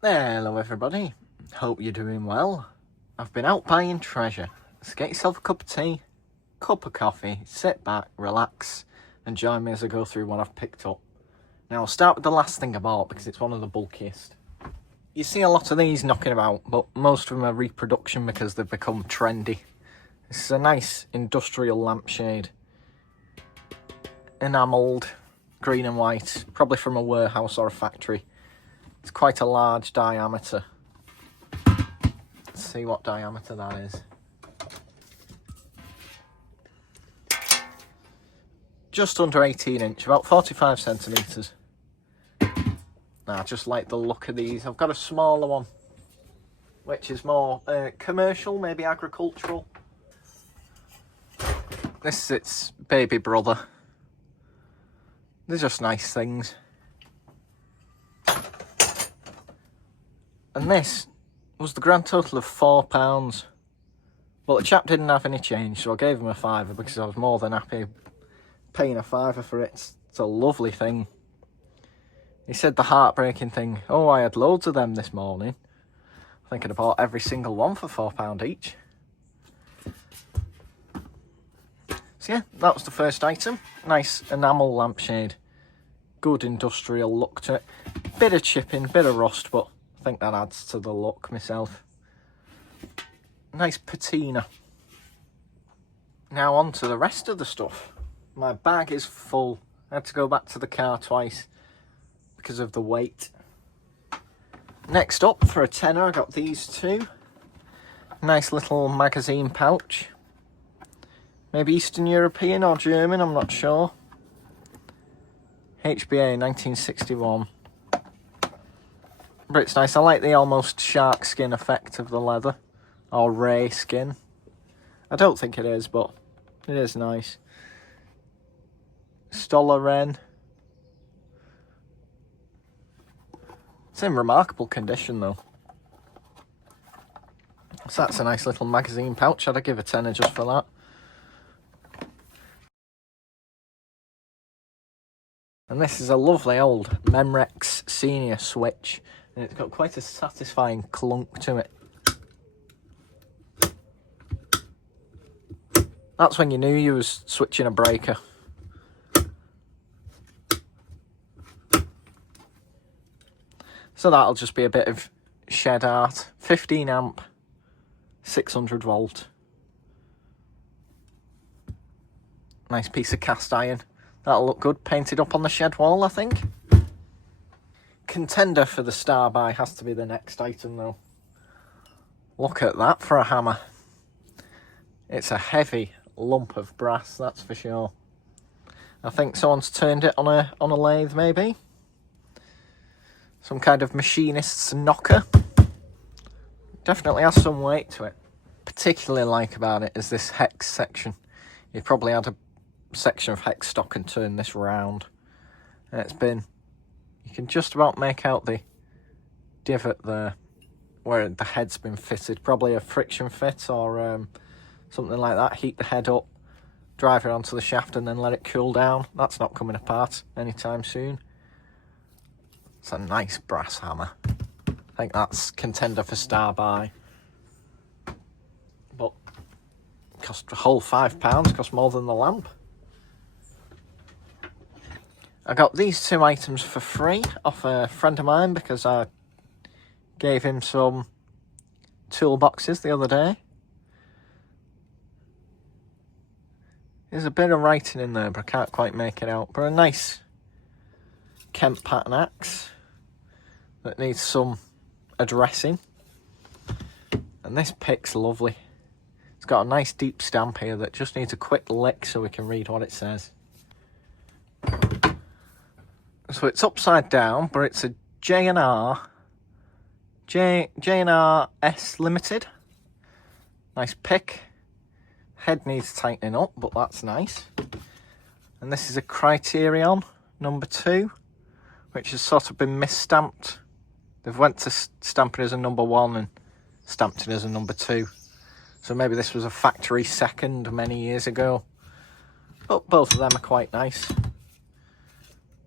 Hello everybody, hope you're doing well. I've been out buying treasure, so get yourself a cup of tea, cup of coffee, sit back, relax and join me as I go through what I've picked up. Now I'll start with the last thing I bought because it's one of the bulkiest. You see a lot of these knocking about, but most of them are reproduction because they've become trendy. This is a nice industrial lampshade, enamelled, green and white, probably from a warehouse or a factory. It's quite a large diameter. Let's see what diameter that is. Just under 18 inch, about 45 centimetres. I just like the look of these. I've got a smaller one, which is more commercial, maybe agricultural. This is its baby brother. They're just nice things. And this was the grand total of £4. Well, the chap didn't have any change, so I gave him a £5 because I was more than happy paying a £5 for it. It's a lovely thing. He said the heartbreaking thing, oh, I had loads of them this morning. I think I'd have bought every single one for £4 each. So yeah, that was the first item. Nice enamel lampshade. Good industrial look to it. Bit of chipping, bit of rust, but I think that adds to the look myself. Nice patina. Now on to the rest of the stuff. My bag is full. I had to go back to the car twice because of the weight. Next up, for a tenner, I got these two. Nice little magazine pouch. Maybe Eastern European or German, I'm not sure. HBA 1961. But it's nice. I like the almost shark skin effect of the leather. Or ray skin. I don't think it is, but it is nice. Stolaren. It's in remarkable condition though. So that's a nice little magazine pouch. I'd give a tenner just for that. And this is a lovely old Memrex Senior switch. And it's got quite a satisfying clunk to it. That's when you knew you was switching a breaker. So that'll just be a bit of shed art. 15 amp, 600 volt. Nice piece of cast iron. That'll look good painted up on the shed wall, I think. Contender for the star buy has to be the next item though. Look at that for a hammer. It's a heavy lump of brass, that's for sure. I think someone's turned it on a lathe maybe. Some kind of machinist's knocker. Definitely has some weight to it. Particularly like about it is this hex section. You probably had a section of hex stock and turn this round. And it's been, you can just about make out the divot there where the head's been fitted. Probably a friction fit or something like that. Heat the head up, drive it onto the shaft and then let it cool down. That's not coming apart anytime soon. It's a nice brass hammer. I think that's contender for star buy. But cost a whole £5, cost more than the lamp. I got these two items for free off a friend of mine because I gave him some toolboxes the other day. There's a bit of writing in there, but I can't quite make it out. But a nice Kemp pattern axe that needs some addressing. And this pick's lovely. It's got a nice deep stamp here that just needs a quick lick so we can read what it says. So it's upside down, but it's a J&R S Limited. Nice pick. Head needs tightening up, but that's nice. And this is a Criterion number 2, which has sort of been misstamped. They've went to stamp it as a number 1 and stamped it as a number 2. So maybe this was a factory second many years ago. But both of them are quite nice.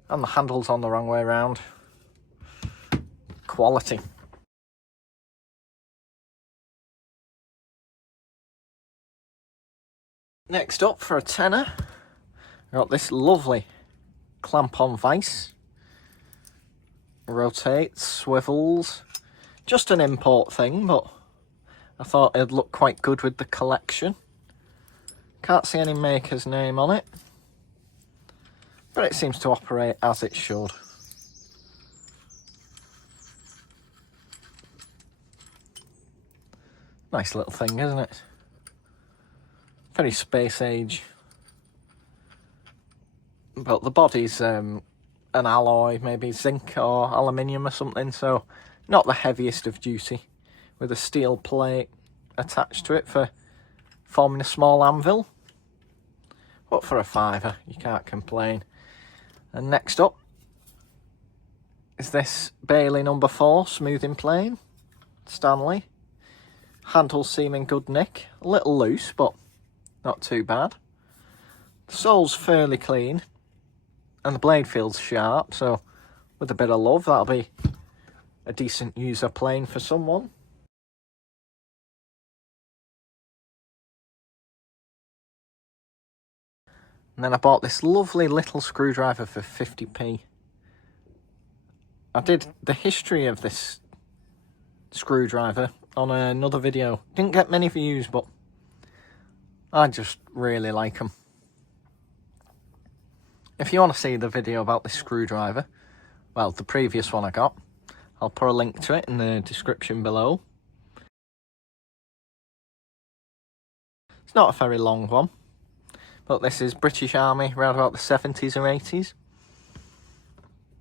And the handle's on the wrong way around. Quality. Next up for a tenner, I got this lovely clamp-on vise. Rotates, swivels. Just an import thing, but I thought it'd look quite good with the collection. Can't see any maker's name on it, but it seems to operate as it should. Nice little thing, isn't it? Very space age. But the body's an alloy, maybe zinc or aluminium or something, so not the heaviest of duty, with a steel plate attached to it for forming a small anvil. But for a £5, you can't complain. And next up is this Bailey number 4 smoothing plane, Stanley. Handle seam in good nick, a little loose, but not too bad. The sole's fairly clean, and the blade feels sharp, so with a bit of love, that'll be a decent user plane for someone. And then I bought this lovely little screwdriver for 50p. I did the history of this screwdriver on another video. Didn't get many views, but I just really like them. If you want to see the video about this screwdriver, well, the previous one I got, I'll put a link to it in the description below. It's not a very long one, but this is British Army around about the 70s or 80s.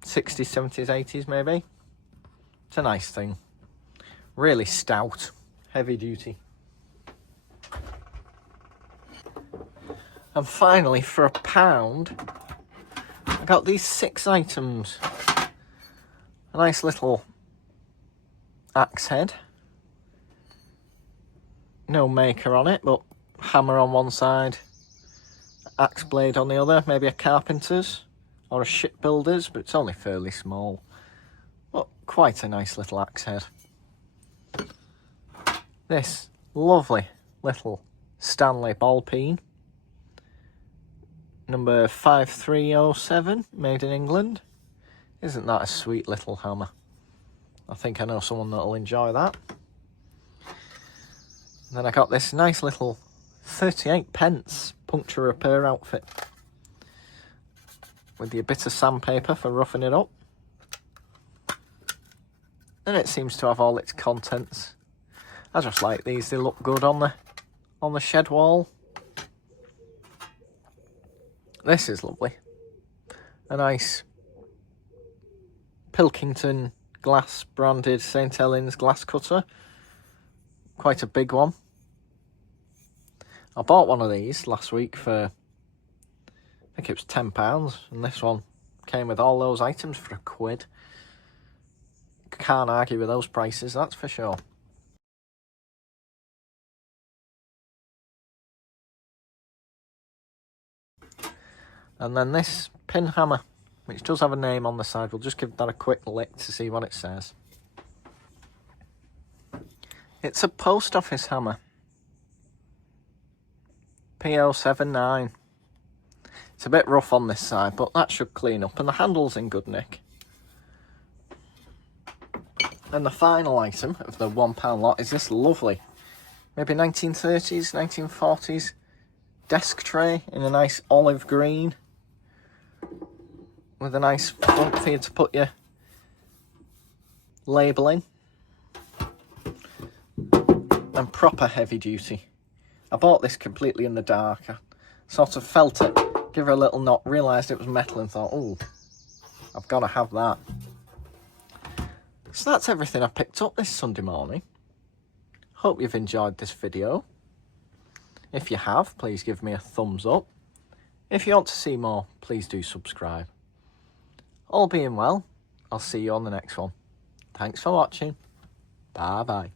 60s, 70s, 80s maybe. It's a nice thing. Really stout, heavy duty. And finally, for £1, I got these 6 items. A nice little axe head. No maker on it, but hammer on one side, axe blade on the other, maybe a carpenter's or a shipbuilder's, but it's only fairly small. But quite a nice little axe head. This lovely little Stanley ball peen, number 5307, made in England. Isn't that a sweet little hammer? I think I know someone that'll enjoy that. And then I got this nice little 38p puncture repair outfit with a bit of sandpaper for roughing it up. And it seems to have all its contents. I just like these, they look good on the shed wall. This is lovely. A nice Pilkington glass branded St. Helens glass cutter. Quite a big one. I bought one of these last week for, I think it was £10, and this one came with all those items for £1. Can't argue with those prices, that's for sure. And then this pin hammer, which does have a name on the side. We'll just give that a quick lick to see what it says. It's a post office hammer. P079. It's a bit rough on this side, but that should clean up. And the handle's in good nick. And the final item of the £1 lot is this lovely, maybe 1930s, 1940s desk tray in a nice olive green, with a nice front for you to put your labelling, and proper heavy duty. I bought this completely in the dark. I sort of felt it, give her a little knock, realised it was metal and thought, oh, I've got to have that. So that's everything I picked up this Sunday morning. Hope you've enjoyed this video. If you have, please give me a thumbs up. If you want to see more, please do subscribe. All being well, I'll see you on the next one. Thanks for watching. Bye bye.